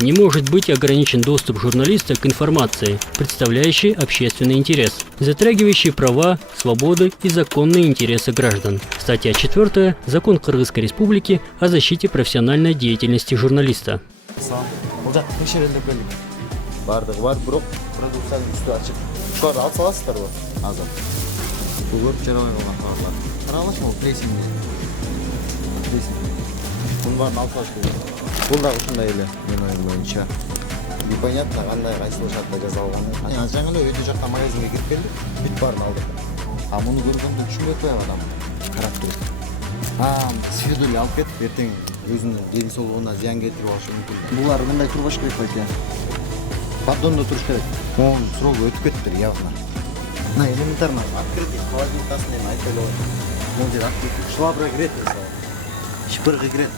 не может быть ограничен доступ журналиста к информации, представляющей общественный интерес, затрагивающей права, свободы и законные интересы граждан. Статья 4. Закон Кыргызской Республики о защите профессиональной деятельности журналиста. Бардығы бар, бұрық продукцияның үсті ашық. Шуарды алып саласыздар ғой, азыр. Бұл көріп жарамай қалған тағырлар. Қаралаш ма, плесинге. Бұның барын алып салаш керек. Бұл да ұшында елі, мен ойым бойынша. Непонятно, қандай қайсылы шартта жазалғаны. Аз жаңылы өте жақта магазинге кетіп келдік, бүт барын алдық. А мұны көргенде түсінбей қоям адам. Қарап тұрып. Свидули алып кетіп, ертең өзінің денсаулығына зиян келтіріп алышы мүмкін. Бұлар мындай тұрбаш керек қой екен. Поддонда туруш керек. Он срок өтіп кеттір, явно. На элементарно открытый холодильник астынан айтып эле. Мол жер открытый швабра кирет мысалы. Шпырғы кирет.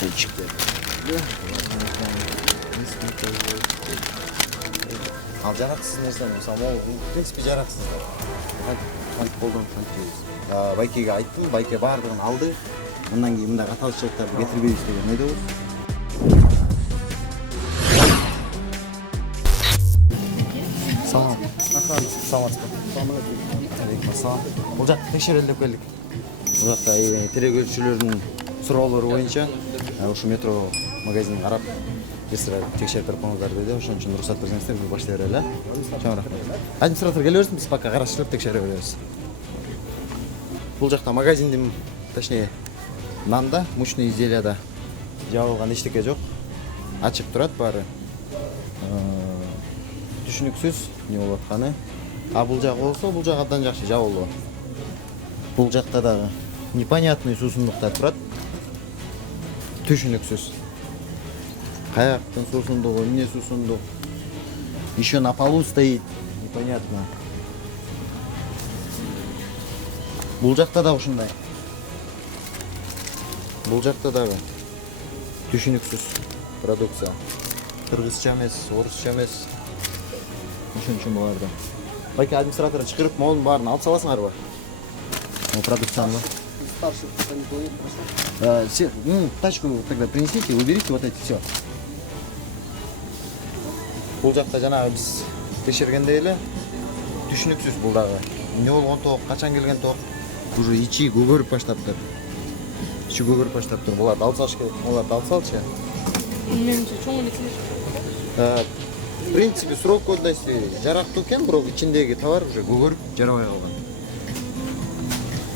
Көлчіктер. Ал жарақсыз нәрсе мысалы, ол в принципе жарақсыз. Қантып қолданып қантып. Байкеге айттым, Байке бардығын алды. Мындан кейін мында қаталшылықтарды кетірбейміз деген ойда болды. Бұл жақ текшерелдеп келдік. Бұл жақта терегөлшілердің сұраулары бойынша ұшы метро магазинін қарап текшеріп тұрып қоңыздар деді. Ошон үшін рұқсат берсеңіздер, біз баштай берелі. Администратор келе берсін, біз пока қарашылып текшере береміз. Бұл жақта магазинден, точнее, нанда, мучный изделияда жабылған ештеңе жоқ. Ашық тұрады бары. Түшініксіз не болып жатқаны. А бұл жағы болса, бұл жағы абдан жақсы жабылды. Бұл жақта дағы непонятный сусындықтар тұрады. Түшініксіз. Қаяқтың сусындығы, не сусындық. Еще на полу стоит. Непонятно. Бұл жақта дағы ұшындай. Бұл жақта дағы түшініксіз продукция. Қырғызша емес, орысша емес. Үшін бұларды. Байке администратора шығырып, оның барын алып саласыңар ба? Продукцияны. Тачку тогда принесите, уберите вот эти все. Бұл жақта жаңағы біз текшергенде елі түшініксіз бұл дағы. Не болған тоқ, қашан келген тоқ. Уже ичи көгеріп баштаптыр. Ичи көгеріп баштаптыр. Бұларды алып салшы керек. Оларды алып салшы. Меніңше чоң эле. В принципе, срок годности жарақты екен, бірақ ішіндегі товар уже көгеріп жарамай қалған.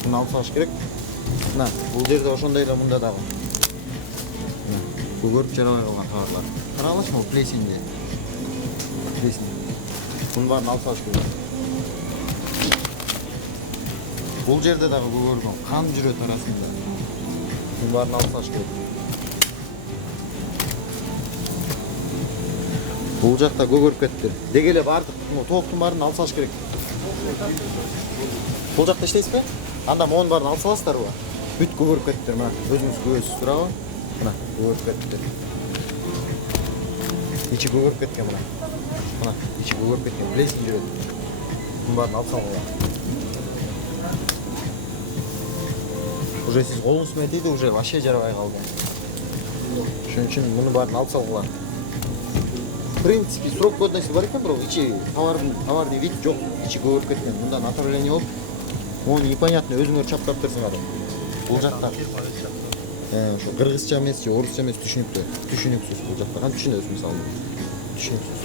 Бұны алып салыш керек. Бұл жерде ошондайлар мұнда дағы. Көгеріп жарамай қалған товарлар. Қаралаш ма, плесинге. Бұны барын алып салыш керек. Бұл жерде дағы көгерген қан жүрет арасында. Бұны барын алып салыш керек. Бұл жақта көгеріп кетті. Дегелеп артық тоқтың барын алып салыш керек. Бұл жақта іштейсіз бе? Анда оның барын алып саласыздар ба? Бүт көгеріп кеттір. Өзіңіз көресіз сұрағы. Мына көгеріп кеттір. Ичи көгеріп кеткен мына. Мына ичи көгеріп кеткен. Білесін жүреді. Бұның барын алып салыңыздар. Уже сіз қолыңызмен дейді, уже вообще жарабай қалды. Шын үшін мұны барын алып салыңыздар. В принципе, срок годности бар екен, бірақ ичи товардың вид жоқ, ичи көгеріп кеткен. Мұндан отравление болып, оны непонятно, өзіңер чаптап тұрсыңар. Бұл жақта қырғызша емес, орысша емес түшініксіз бұл жақта. Қан түшінесіз мысалы. Түшініксіз.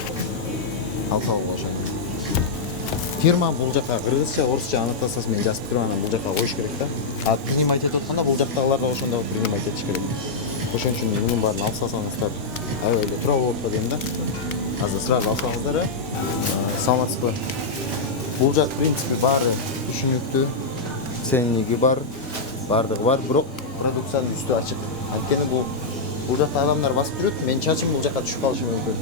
Ал салғы жаңа. Фирма бұл жаққа қырғызша, орысша анықтасасымен жазып тұрғаннан бұл жаққа қойыш керек та. А принимать етіп отқанда бұл жақтағыларға ошонда принимать етіш керек. Ошон үшін мұның барын алып салсаңыздар, әуелі тұра болып па деймін да. Азыр сразу алсаңыздар, саламатсыз ба. Бұл жақ, в принципе, бары түшінікті, ценнигі бар, бардығы бар, бірақ продукцияның үсті ашық. Анткені бұл жақта адамдар басып жүреді, мен шашым бұл жаққа түшіп қалышы мүмкін.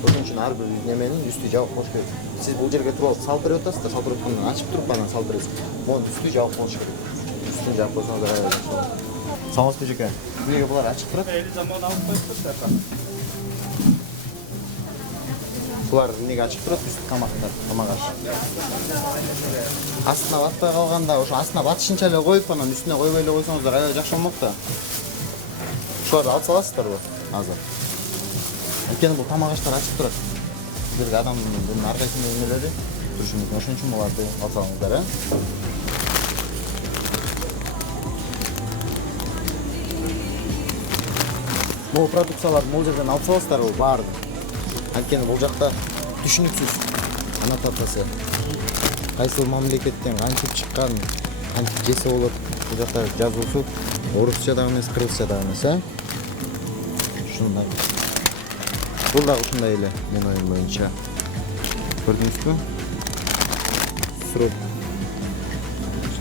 Ошон үшін әрбір неменің үсті жауып қош керек. Сіз бұл жерге тұрып салдырып өтасыздар, салдырып өткеннен ашып тұрып бана салдырасыз. Оның үсті жауып қош керек. Үстін жауып қойсаңыздар аяқ. Саламатсыз ба жеке? Неге бұлар ашық тұрады? Әлі заман алып қойыпсыздар. Бұлар неге ашық тұрады? Үсті тамақтар, тамақ ашық. Астына батпай қалғанда, астына батышынша әлі қойып, үстіне қойып әлі қойсаңыздар аяқ жақшы болмақ та. Шуларды алып саласыздар ба? азыр. Анткени бул тамак-аштар ачык турат. Сиздерге адамдын ар кайсынын эмелери турушу мүмкүн. Ошон үчүн буларды алсаңыздар, Бул продукцияларды бул жерден алып саласыздар, бул баарын. Анткени бул жакта түшүнүксүз аннотациясы. Кайсы мамлекеттен кантип чыккан, кантип жесе болот. Бул жакта жазуусу орусча да эмес, кыргызча да эмес, Ушундай. Бул да ушундай эле, мен оюм боюнча. Көрдүңүзбү? Срок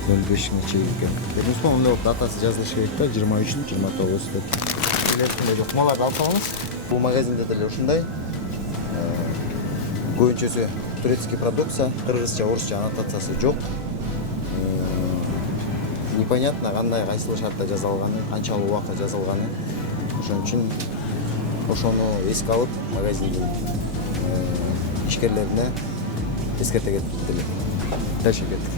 05-нче экен. Көрдүңүзбү? Мындай датасы жазылышы керек да, 23-29 деп. Электронды жок. Маларды алып салыңыз. Бул магазинде деле ушундай. Көбүнчөсү турецкий продукция, кыргызча, орусча аннотациясы жок. Непонятно кандай кайсыл шартта жазылганы, канчалык убакытта жазылганы. Ошон үчүн ошону эске алып, магазиндин ишкерлерине эскерте кетип элек. Дальше кеттик.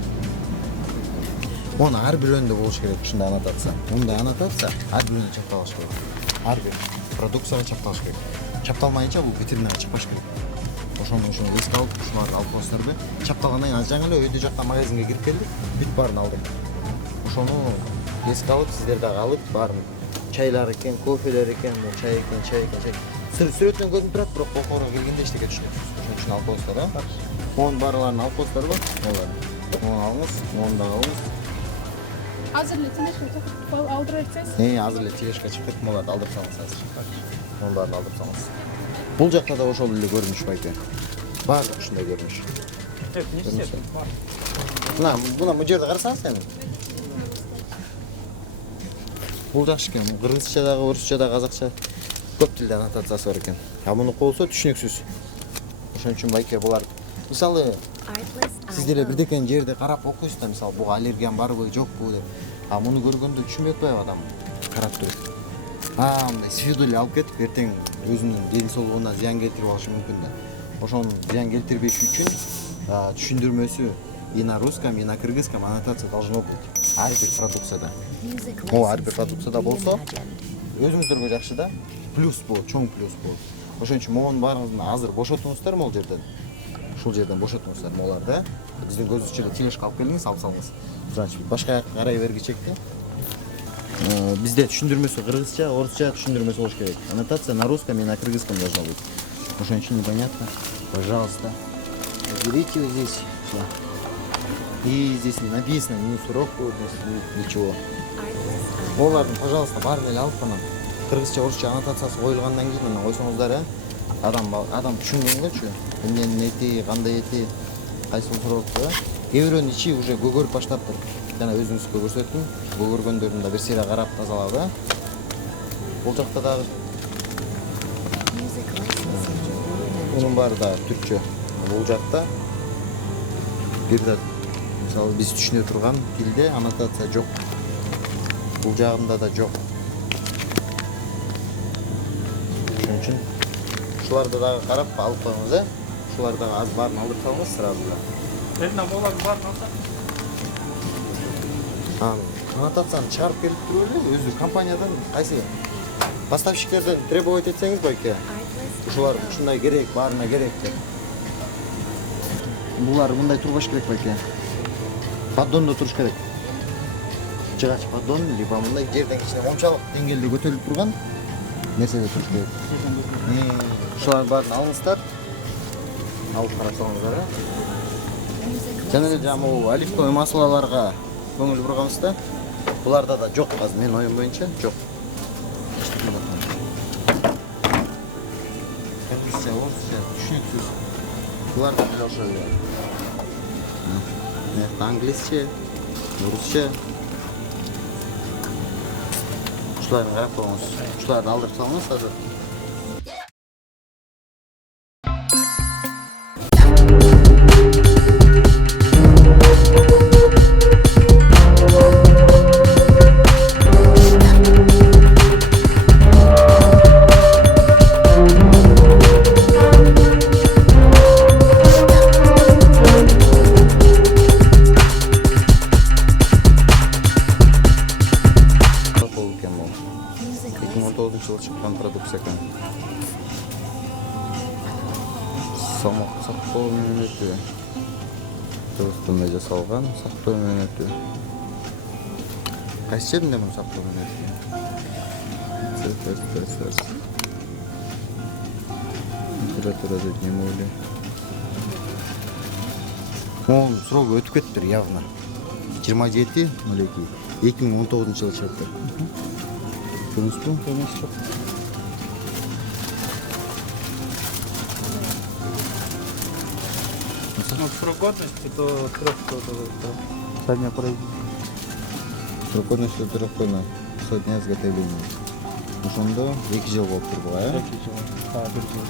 Оны ар бирөндө болуш керек ушундай аннотация. Мындай аннотация ар бирөндө чапталыш керек. Ар бир продукцияга чапталыш керек. Чапталмайынча бул витринага чыкпаш керек. Ошону эске алып, ушуларды алып коесуздарбы? Чапталгандан кийин жаңы эле өйдө жакка магазинге кирип келдик, бүт баарын алдым. Ошону эске алып, сиздер дагы алып, баарын чайлар экен, кофелер экен, чай экен, чай. Сүрөттөн көрүнүп турат, бирок кокорго келгенде эчтеке түшүнөсүз. Ошон үчүн алып коесуздар, Монун баарларын алып коесуздарбы? Мону алыңыз, мону дагы алыңыз. Азыр эле телефон алдырып берсеңиз. Азыр эле тележка чыгып, моларды алдырып салыңыз азыр. Монун баарын алдырып салыңыз. Бул жакта да ошол эле көрүнүш байке. Баардык ушундай көрүнүш. Мына бул жерде карасаңыз эми. Бул жакшы экен. Кыргызча дагы, орусча дагы, казакча көп тилде аннотациясы бар экен. Муну болсо түшүнүксүз. Ошон үчүн байке булар. Мисалы, сиз деле бирдекен жерде карап окуйсуздар, мисалы, буга аллергиян барбы, жокпу деп. Муну көргөндө түшүнбөй атпайбы адам карап туруп. Мындай сифиду эле алып кетип, эртең өзүнүн ден соолугуна зыян келтирип алышы мүмкүн да. Ошону зыян келтирбеш үчүн түшүндүрмөсү и на русском, и на кыргызском аннотация должно быть. Ар бир продукцияда. Ар бир продукцияда болсо, өзүңүздөргө жакшы да. Плюс болот, чоң плюс болот. Ошон үчүн могун баарыңызды азыр бошотуңуздар могул жерден. Ушул жерден бошотуңуздар моларды. Биздин көзүбүзчө тележка алып келиңиз, алып салыңыз. Значит, башка жакка карай бергичекти. Бизде түшүндүрмөсү кыргызча, орусча түшүндүрмөсү болуш керек. Аннотация на русском и на кыргызском должна быть. Ошон үчүн непонятно. Пожалуйста, берите вот здесь. И здесь не написано ни срок, ничего. Олардын, пожалуйста, баарын эле алып анан кыргызча, орусча аннотациясы коюлгандан кийин анан койсоңуздар, адам түшүнгөнгөчү. Эмненин эти, кандай эти, кайсыл срокту, кээ бирөөнүн ичи уже көгөрүп баштаптыр. Жана өзүңүзгө көрсөттүм. Көгөргөндөрүн да бир сыйра карап тазалап, Бул жакта дагы мунун баары да түркчө. Бул жакта бир да мисалы биз түшүнө турган тилде аннотация жок. Бул жагында да жок. Ошон үчүн ушуларды дагы карап алып коюңуз, Ушуларды дагы аз баарын алдырып салыңыз сразу эле. Болардын баарын алсак. Аннотацияны чыгарып келип туруп эле өзү компаниядан кайсы поставщиктерден требовать этсеңиз байке. Ушулар ушундай керек, баарына керек деп. Булар мындай турбаш керек байке. Поддондо туруш керек. Жыгач поддон либо мындай жерден кичине мончалык деңгээлде көтөрүлүп турган нерседе туруш керек. Ушулардын баарын алыңыздар. Алып карап салыңыздар. Жана эле жаму оливковый маслолорго көңүл бурганбыз да. Буларда да жок азыр менин оюм боюнча жок. Кыргызча, орусча түшүнүксүз. Буларда деле ошол эле. Англисче, орусча. Ушуларды карап коюңуз. Ушуларды алдырып салыңыз азыр. жылы чыккан продукция экен. Самак сактоо менен өтүү. Кыргызстанда жасалган сактоо менен өтүү. Кайсы жеринде муну сактоо менен өтүү? Температура деп неме ойлойм. Onun срогу өтүп кеттир явно. 27.02 2019 жылы чыктыр. Көрүнүзбү? Көрүнүш жок. Ну, срок годности до 3 года. Задняя производство. Срок годности до 3 года. Со дня изготовления. Ошондо 2 жыл болуп турбу, э? 2 жыл. А, 1 жыл.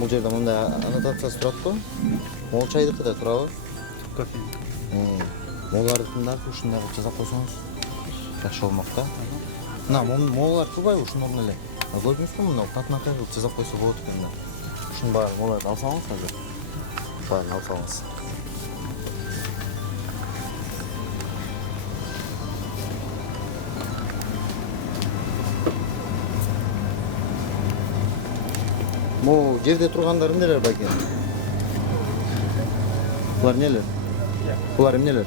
Бул жерде мындай аннотациясы турат го. Мол чайдыкы да турабы? Кофе. Молардыкында ушундай кылып жасап койсоңуз жакшы болмок да. Мына молар турбайбы ушунун эле. Көрдүңүзбү мына татынакай кылып жасап койсо болот экен да. Ушунун баарын моларды алсаңыз азыр. Баарын алсаңыз. Могу жерде тургандар эмнелер бар экен? Булар эмнелер? Булар эмнелер?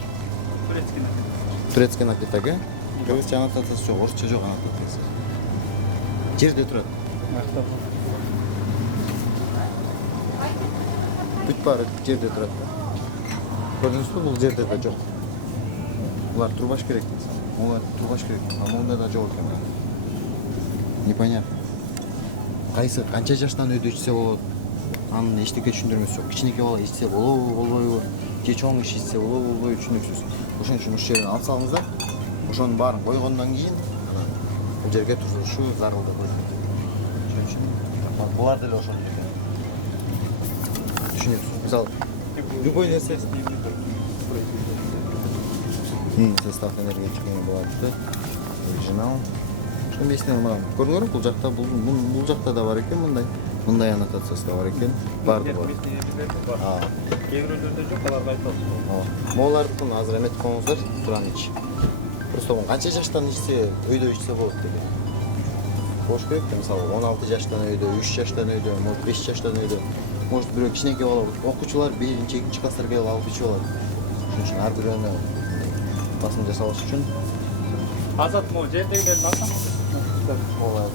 Турецкий напиток, э? Кыргызча аннотациясы жок, орусча жок аннотациясы. Жерде турат. Бүт баары жерде турат. Көрдүңүзбү, бул жерде да жок. Булар турбаш керек. Булар турбаш керек. А монда да жок экен. Непонятно. Кайсы канча жаштан өйдө ичсе болот? Анын эчтеке түшүндүрмөсү жок. Кичинекей бала ичсе болобу, болбойбу? Же чоң киши ичсе болобу, болбойбу түшүнүксүз. Ошон үчүн ушул жерден алып салыңыздар. Ошонун баарын койгондон кийин бул жерге турулушу зарыл деп ойлойм. Ошон үчүн булар деле ошондо экен. Түшүнөсүз. Мисалы, любой нерсе состав энергетиканы болот. Оригинал. Ошон бесинен мына көрүңөр, бул жакта да бар экен мындай аннотациясы да бар экен. Баары бар. Кээ бирөөлөрдө жок, аларга айтабыз. Молардыкын азыр эметип коюңуздар, туран ич. Просто канча жаштан ичсе, өйдө ичсе болот деген. Болуш керек да, мисалы 16 жаштан өйдө, 3 жаштан өйдө, может 5 жаштан өйдө. Может бирөө кичинекей бала, окуучулар 1-2 класстарга келип алып ичип алат. Ошон үчүн ар бирөөнө басым жасалыш үчүн Азат могу жердегилердин алсаңыз. болот.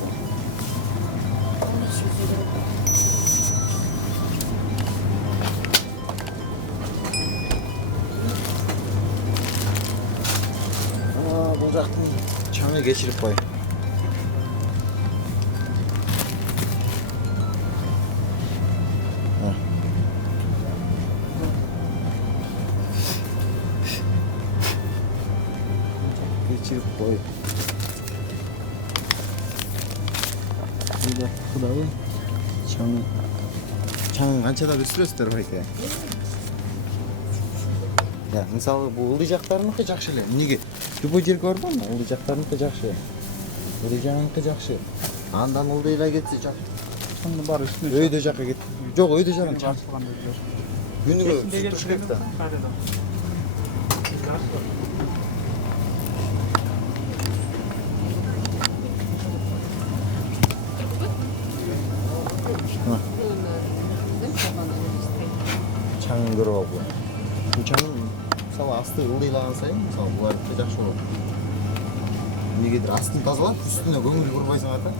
Бул жактын чаңы кечирип кой. Кечирип кой. Burada kıdağı çаңын канчада өстүрөсүздөр байке. Я, мисалы бул ылдый жактарыныкы жакшы эле. Эмнеге? Любой жерге барбам, ылдый жактарыныкы жакшы. Ылдый жагыныкы жакшы. Андан ылдыйра кетсе жакшы. Сонун баары үстүнө. Өйдө жакка кет. Жок, өйдө жагын чаң. Күнүгө туруш керек да. Чаңын көрүп алгыла. Бул чаңын мисалы асты ылдыйлаган сайын, мисалы булардыкы жакшы болот. Эмнегедир астын тазалап, үстүнө көмүр курбайсың ата.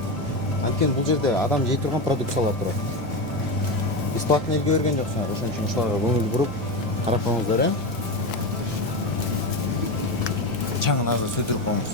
Анткени бул жерде адам жей турган продукциялар турат. Бесплатно элге берген жоксуңар, ошон үчүн ушуларга көңүл буруп карап коюңуздар, э? Чаңын азыр сөтүрүп коюңуз.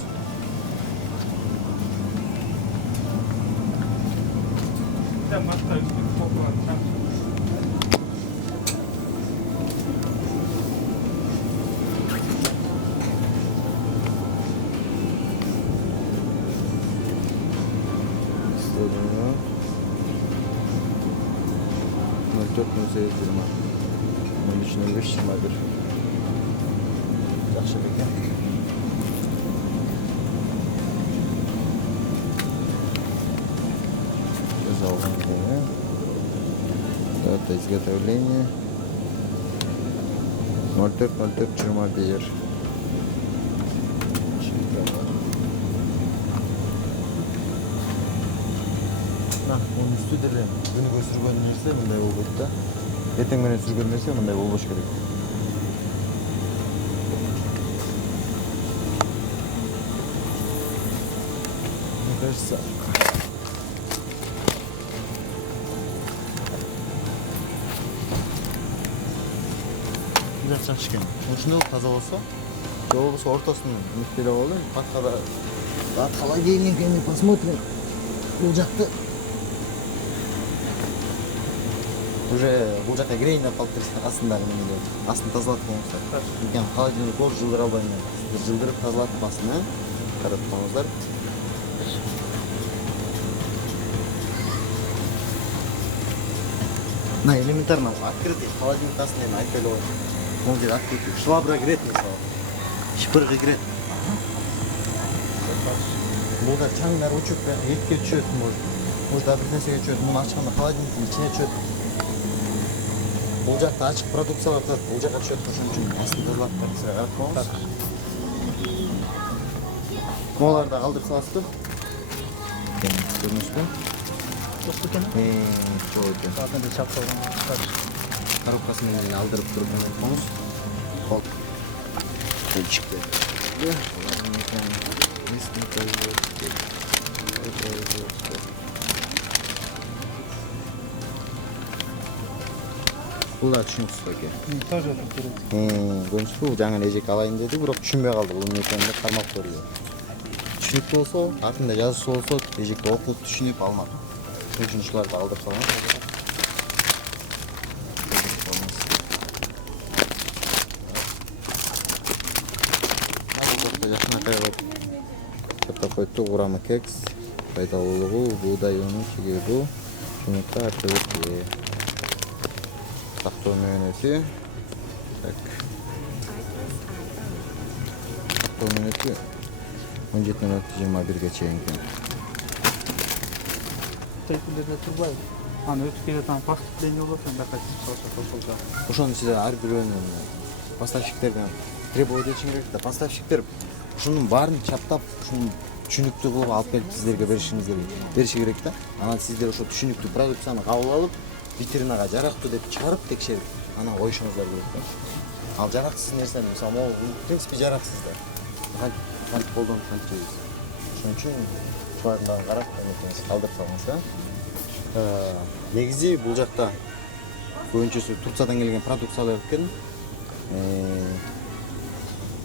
Çok müzeyi durma. Onun için 5 21. Yaxşı ekan. изготовление 04.04.21. Onun üstü de günü sürgün nerse bunday болбойт да. Эртең менен сүргөн нерсе мындай болбош керек. Мне кажется, biraz жакшы экен. Ушуну таза болсо, же болбосо ортосун нүктелеп алып, калай келген экенин посмотрим. Бул жакты уже бул жакка кирейин деп калып турсуң, астындагы немеде. Астын тазалатып коюңуздар. Экен холодильник бор жылдыр албайм мен. Сиздер жылдырып тазалатып астын, карап коюңуздар. На элементарно открытый холодильник астында эми айтпай эле коет. Бул жер открытый. Швабра кирет мисалы. Шпыргы кирет. Булдар чаңдар учуп, этке түшөт, может бир нерсеге түшөт. Муну ачканда холодильниктин ичине түшөт. Бул жакта ачык продукциялар турат, бул жакка түшөт, ошон үчүн астын тазалап берсеңиз карап коюңуз. Моларды калтырып саласызбы? Көрүнүшпү? Тоstu ekan. Чоо экен. Zaten çapsalgan. Коробкасын менен алдырып туруп коюңуз. Кол. Чыкты. Булар түшүнүксүз экен. Тоже tutuyoruz. Көрүнүшпү, жаңы эжек алайын деди, бирок түшүнбөй калды бул эмне экенин деп кармап көрдү. Түшүнүктүү болсо, артында жазуусу болсо, эжекти окуп түшүнүп алмак. Ошон үчүн ушуларды алдырып салган. Какой-то урамы кекс, пайдалуулугу, буğday уну, чегүү, жумурта, артелети. Тактоо мөөнөтү. Так. Тактоо мөөнөтү 17:21-ге чейин экен. Tekilerde turbay. Hani ötüp gelen поступление болот, анда кайтып салса болсо. Ошону сиздер ар бирөөнүн поставщиктерден требовать этишиң керек да. Поставщиктер ушунун баарын чаптап, ушуну түшүнүктүү кылып алып келип сиздерге бериши керек да. Анан сиздер ошо түшүнүктүү продукцияны кабыл алып, витринага жарактуу деп чыгарып текшерип, анан коюшуңуздар керек да. Ал жараксыз нерсени, мисалы, могу в принципе жараксыз да. Кантип колдонуп кантип жейбиз. Ошон үчүн ушулардын баарын карап, эмекеңиз калдырып салыңыз да. Негизи бул жакта көбүнчөсү Турциядан келген продукциялар экен.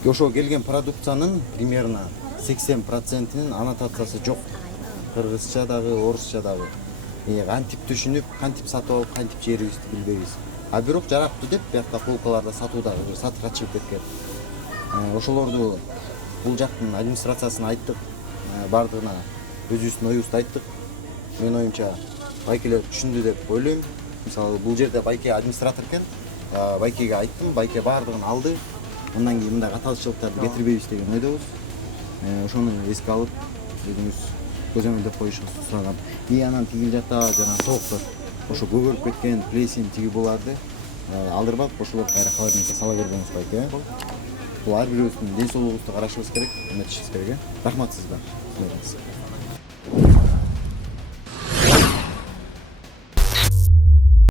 Ошо келген продукциянын примерно 80%-нин аннотациясы жок. Кыргызча дагы, орусча дагы. Кантип түшүнүп, кантип сатып алып, кантип жээрибизди билбейбиз. А бирок жарактуу деп биякта полкаларда сатуудагы сатыкка чыгып кеткен. Ошолорду бул жактын администрациясына айттык, бардыгына өзүбүздүн оюбузду айттык. Менин оюмча байкелер түшүндү деп ойлойм. Мисалы, бул жерде байке администратор экен. Байкеге айттым, байке бардыгын алды. Мындан кийин мындай каталыкчылыктарды кетирбейбиз деген ойдобуз. Ошону эске алып, өзүңүз көзөмөлдөп коюшуңузду сурагам. Анан тиги жакта жана сооктор, ошо көгөрүп кеткен плесень тиги буларды алдырбап, ошолорду кайра холодильникке сала бербеңиз байке. Бул ар бирөөбүздүн ден соолугубузду карашыбыз керек, эметишибиз керек. Рахмат сизге.